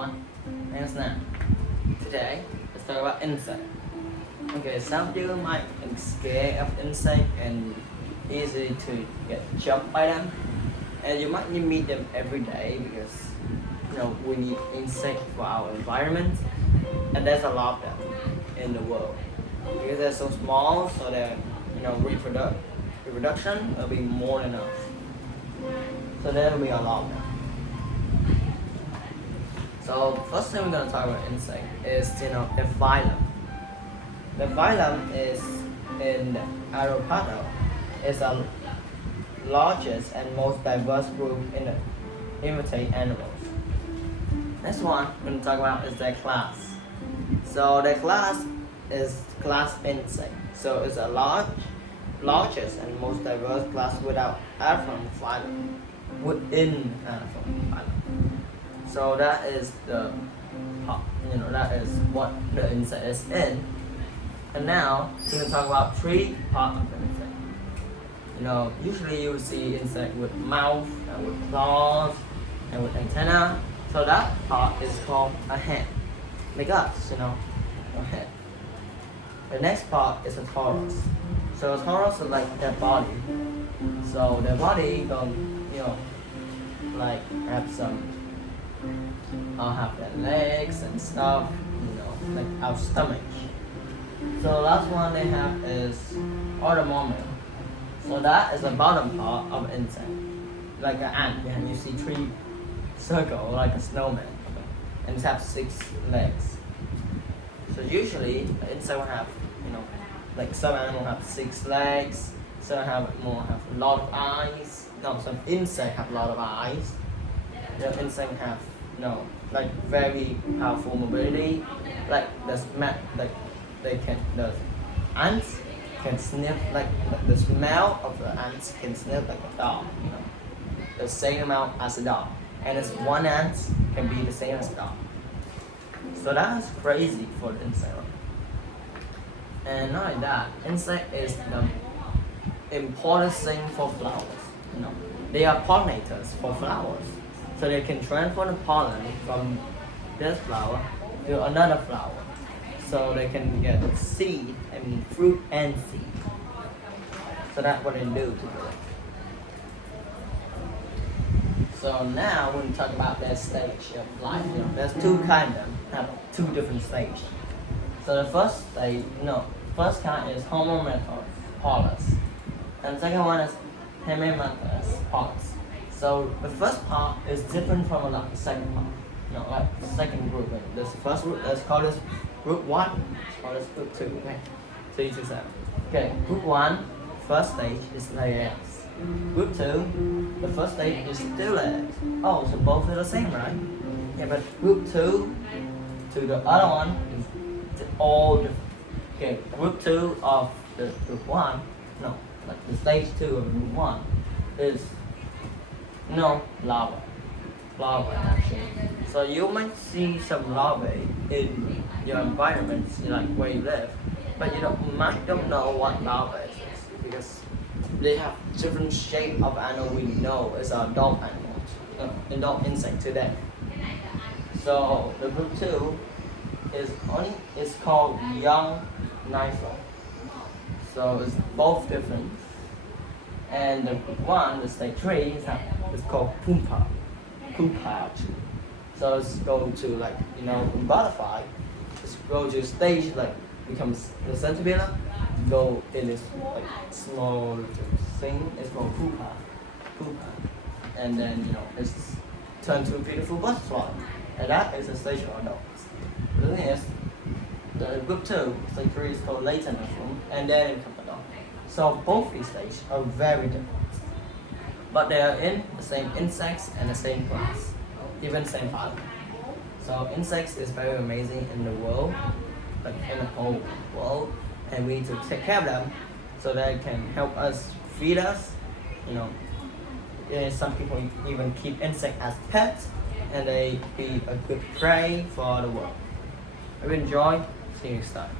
everyone, and Sam. Today, let's talk about insect. Okay, some of you might be scared of insect and easy to get jumped by them, and you might meet them every day because we need insect for our environment, and there's a lot of them in the world because they're so small, so their reproduction will be more than us. So there will be a lot of them. So first thing we're gonna talk about insect is the phylum. The phylum is in Arthropoda. It's the largest and most diverse group in the invertebrate animals. Next one we're gonna talk about is their class. So their class is class insect. So it's the largest and most diverse class within phylum. So that is that is what the insect is in. And now we're gonna talk about three parts of the insect. Usually you see insect with mouth and with claws and with antenna. So that part is called a hand. Like us, a head. The next part is a thorax. So a thorax is like their body. So their body have some have their legs and stuff, like our stomach. So last one they have is autonomic. So that is the bottom part of insect. Like an ant, and you see three circle like a snowman. And it has 6 legs. So usually the insect will have, like some animals have 6 legs, some have a lot of eyes. Some insects have a lot of eyes. The insect have like very powerful mobility. Like the ants can sniff like the smell of the ants can sniff like a dog. The same amount as a dog, and it's one ant can be the same as a dog. So that is crazy for the insect. And not like that, insect is the important thing for flowers. They are pollinators for flowers. So they can transfer the pollen from this flower to another flower. So they can get seed, fruit and seed. So that's what they do to do it. So now when we talk about their stage of life, there's two kinds of them, have 2 different stages. So the first stage, first kind is Homoemetopause, and the second one is Hemianthropus. So the first part is different from the second part. Like the second group. This first group, let's call this group 1. Let's call this group 2. Okay, 3, 2, 7. Okay, group 1, first stage is legs. Group 2, the first stage is 2 legs. Oh, so both are the same, right? Yeah, but group 2 to the other one is all different. Okay, group 2 of the group 1, like the stage 2 of group 1 is larvae. Larvae actually. So you might see some larvae in your environment, like where you live, but you don't know what larvae is because they have different shape of animal we know is adult animals, adult insect today. So the group 2 is called young nympho. So it's both different. And the group 1, the stage 3, is called pupa. Pupa actually. So it's going to butterfly. It's going to stage becomes the caterpillar. Go in this small thing. It's called pupa. And then it's turned to a beautiful butterfly. And that is a stage of adults. The thing is, the group 2, stage 3 is called latent form, and then it becomes adult. So both these stages are very different. But they are in the same insects and the same class, even same phylum. So insects is very amazing in the world, like in the whole world, and we need to take care of them so they can help us feed us. Some people even keep insects as pets, and they be a good prey for the world. I hope you enjoy. See you next time.